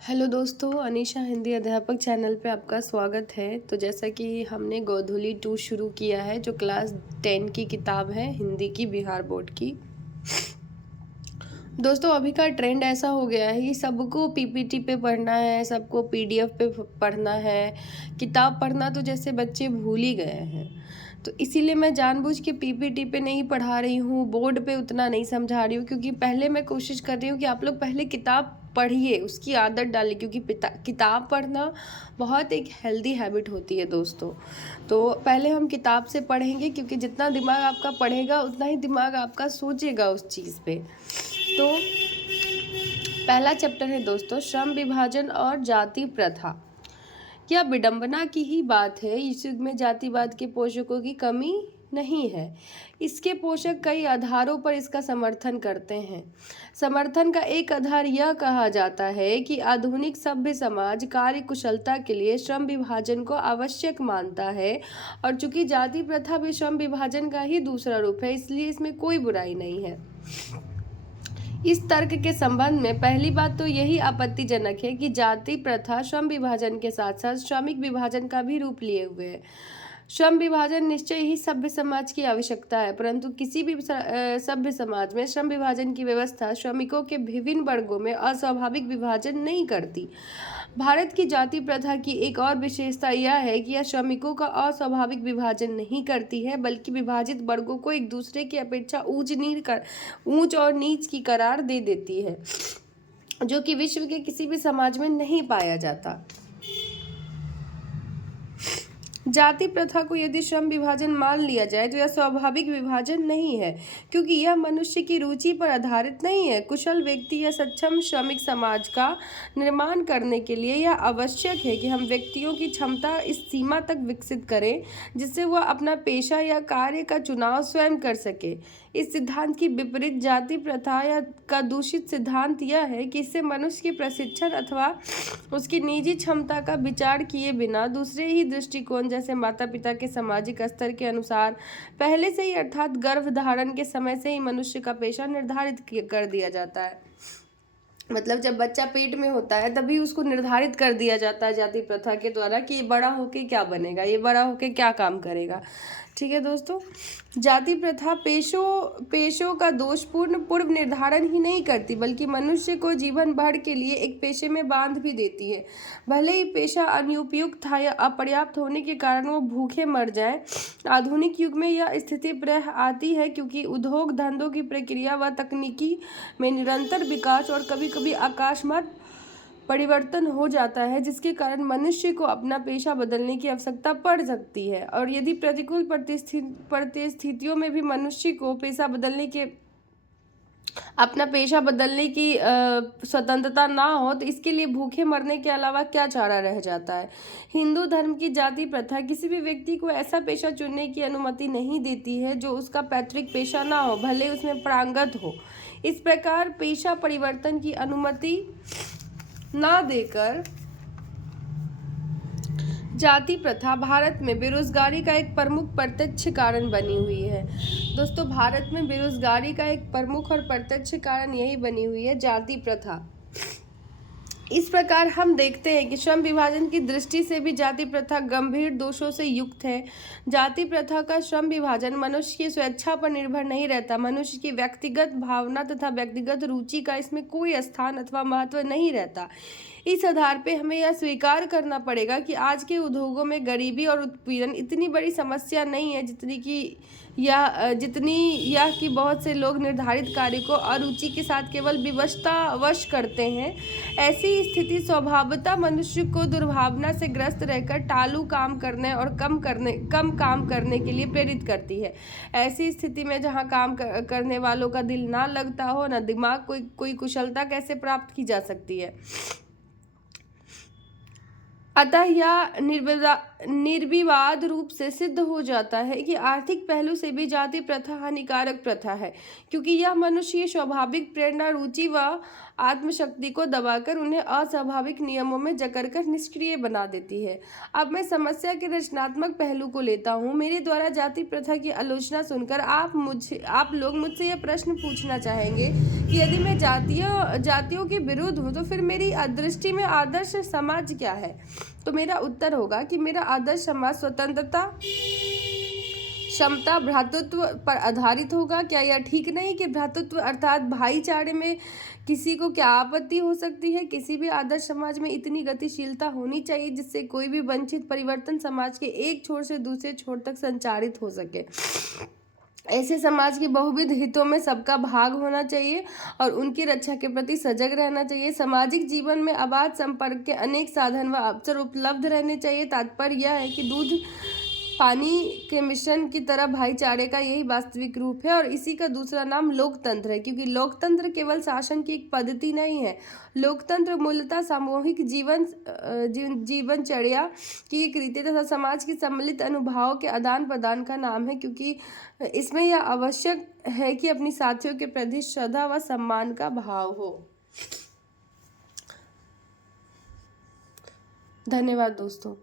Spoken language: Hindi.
हेलो दोस्तों, अनीशा हिंदी अध्यापक चैनल पे आपका स्वागत है। तो जैसा कि हमने गोधुली 2 शुरू किया है, जो क्लास 10 की किताब है हिंदी की, बिहार बोर्ड की। दोस्तों, अभी का ट्रेंड ऐसा हो गया है कि सबको पीपीटी पे पढ़ना है, सबको पीडीएफ पे पढ़ना है। किताब पढ़ना तो जैसे बच्चे भूल ही गए हैं। तो इसीलिए मैं जानबूझ के पीपीटी पे नहीं पढ़ा रही हूँ, बोर्ड पे उतना नहीं समझा रही हूँ, क्योंकि पहले मैं कोशिश कर रही हूँ कि आप लोग पहले किताब पढ़िए, उसकी आदत डालिए, क्योंकि किताब पढ़ना बहुत एक हेल्दी हैबिट होती है दोस्तों। तो पहले हम किताब से पढ़ेंगे, क्योंकि जितना दिमाग आपका पढ़ेगा उतना ही दिमाग आपका सोचेगा उस चीज़ पे। तो पहला चैप्टर है दोस्तों, श्रम विभाजन और जाति प्रथा। क्या विडंबना की ही बात है, इस युग में जातिवाद के पोषकों की कमी नहीं है। इसके पोषक कई आधारों पर इसका समर्थन करते हैं। समर्थन का एक आधार यह कहा जाता है कि आधुनिक सभ्य समाज कार्य कुशलता के लिए श्रम विभाजन को आवश्यक मानता है, और चूंकि जाति प्रथा भी श्रम विभाजन का ही दूसरा रूप है, इसलिए इसमें कोई बुराई नहीं है। इस तर्क के संबंध में पहली बात तो यही आपत्तिजनक है कि जाति प्रथा श्रम विभाजन के साथ साथ श्रमिक विभाजन का भी रूप लिए हुए है। श्रम विभाजन निश्चय ही सभ्य समाज की आवश्यकता है, परंतु किसी भी सभ्य समाज में श्रम विभाजन की व्यवस्था श्रमिकों के विभिन्न वर्गों में अस्वाभाविक विभाजन नहीं करती। भारत की जाति प्रथा की एक और विशेषता यह है कि यह श्रमिकों का अस्वाभाविक विभाजन नहीं करती है, बल्कि विभाजित वर्गों को एक दूसरे की अपेक्षा ऊंच और नीच की करार दे देती है, जो कि विश्व के किसी भी समाज में नहीं पाया जाता। जाति प्रथा को यदि श्रम विभाजन मान लिया जाए तो यह स्वाभाविक विभाजन नहीं है, क्योंकि यह मनुष्य की रुचि पर आधारित नहीं है। कुशल व्यक्ति या सक्षम श्रमिक समाज का निर्माण करने के लिए यह आवश्यक है कि हम व्यक्तियों की क्षमता इस सीमा तक विकसित करें जिससे वह अपना पेशा या कार्य का चुनाव स्वयं कर सके। इस सिद्धांत की विपरीत जाति प्रथा का दूषित सिद्धांत यह है कि इससे मनुष्य के प्रशिक्षण अथवा उसकी निजी क्षमता का विचार किए बिना दूसरे ही दृष्टिकोण, जैसे माता पिता के सामाजिक स्तर के अनुसार पहले से ही, अर्थात गर्भ धारण के समय से ही मनुष्य का पेशा निर्धारित कर दिया जाता है। मतलब जब बच्चा पेट में होता है तभी उसको निर्धारित कर दिया जाता है जाति प्रथा के द्वारा कि ये बड़ा होके क्या बनेगा, ये बड़ा होके क्या काम करेगा। ठीक है दोस्तों, जाति प्रथा पेशों का दोषपूर्ण पूर्व निर्धारण ही नहीं करती, बल्कि मनुष्य को जीवन भर के लिए एक पेशे में बांध भी देती है। भले ही पेशा अनुपयुक्त था या अपर्याप्त होने के कारण वो भूखे मर जाएं, आधुनिक युग में यह स्थिति प्रायः आती है, क्योंकि उद्योग धंधों की प्रक्रिया व तकनीकी में निरंतर विकास और कभी कभी आकस्मिक परिवर्तन हो जाता है, जिसके कारण मनुष्य को अपना पेशा बदलने की आवश्यकता पड़ सकती है। और यदि प्रतिकूल परिस्थितियों में भी मनुष्य को अपना पेशा बदलने की स्वतंत्रता ना हो, तो इसके लिए भूखे मरने के अलावा क्या चारा रह जाता है। हिंदू धर्म की जाति प्रथा किसी भी व्यक्ति को ऐसा पेशा चुनने की अनुमति नहीं देती है जो उसका पैतृक पेशा ना हो, भले उसमें पारंगत हो। इस प्रकार पेशा परिवर्तन की अनुमति ना देकर जाति प्रथा भारत में बेरोजगारी का एक प्रमुख प्रत्यक्ष कारण बनी हुई है। दोस्तों, भारत में बेरोजगारी का एक प्रमुख और प्रत्यक्ष कारण यही बनी हुई है, जाति प्रथा। इस प्रकार हम देखते हैं कि श्रम विभाजन की दृष्टि से भी जाति प्रथा गंभीर दोषों से युक्त है। जाति प्रथा का श्रम विभाजन मनुष्य की स्वेच्छा पर निर्भर नहीं रहता। मनुष्य की व्यक्तिगत भावना तथा व्यक्तिगत रुचि का इसमें कोई स्थान अथवा महत्व नहीं रहता। इस आधार पे हमें यह स्वीकार करना पड़ेगा कि आज के उद्योगों में गरीबी और उत्पीड़न इतनी बड़ी समस्या नहीं है जितनी यह कि बहुत से लोग निर्धारित कार्य को अरुचि के साथ केवल विवशतावश करते हैं। ऐसी स्थिति स्वभावतः मनुष्य को दुर्भावना से ग्रस्त रहकर टालू काम करने और कम काम करने के लिए प्रेरित करती है। ऐसी स्थिति में जहाँ काम करने वालों का दिल ना लगता हो, ना दिमाग कोई कुशलता कैसे प्राप्त की जा सकती है। अतः यह निर्विवाद रूप से सिद्ध हो जाता है कि आर्थिक पहलू से भी जाति प्रथा हानिकारक प्रथा है, क्योंकि यह मनुष्य की स्वाभाविक प्रेरणा, रुचि व आत्मशक्ति को दबाकर उन्हें अस्वाभाविक नियमों में जकड़कर निष्क्रिय बना देती है। अब मैं समस्या के रचनात्मक पहलू को लेता हूँ। मेरे द्वारा जाति प्रथा की आलोचना सुनकर आप लोग मुझसे यह प्रश्न पूछना चाहेंगे कि यदि मैं जातियों के विरुद्ध हूँ तो फिर मेरी दृष्टि में आदर्श समाज क्या है। तो मेरा उत्तर होगा कि मेरा आदर्श समाज स्वतंत्रता, समता, भ्रातृत्व पर आधारित होगा। क्या यह ठीक नहीं कि भ्रातृत्व अर्थात भाईचारे में किसी को क्या आपत्ति हो सकती है। किसी भी आदर्श समाज में इतनी गतिशीलता होनी चाहिए जिससे कोई भी वंचित परिवर्तन समाज के एक छोर से दूसरे छोर तक संचारित हो सके। ऐसे समाज के बहुविध हितों में सबका भाग होना चाहिए और उनकी रक्षा के प्रति सजग रहना चाहिए। सामाजिक जीवन में अबाध संपर्क के अनेक साधन व अवसर उपलब्ध रहने चाहिए। तात्पर्य यह है कि दूध पानी के मिश्रण की तरह भाईचारे का यही वास्तविक रूप है और इसी का दूसरा नाम लोकतंत्र है, क्योंकि लोकतंत्र केवल शासन की एक पद्धति नहीं है। लोकतंत्र मूलतः सामूहिक जीवनचर्या की एक रीति तथा समाज की सम्मिलित अनुभावों के आदान प्रदान का नाम है, क्योंकि इसमें यह आवश्यक है कि अपनी साथियों के प्रति श्रद्धा व सम्मान का भाव हो। धन्यवाद दोस्तों।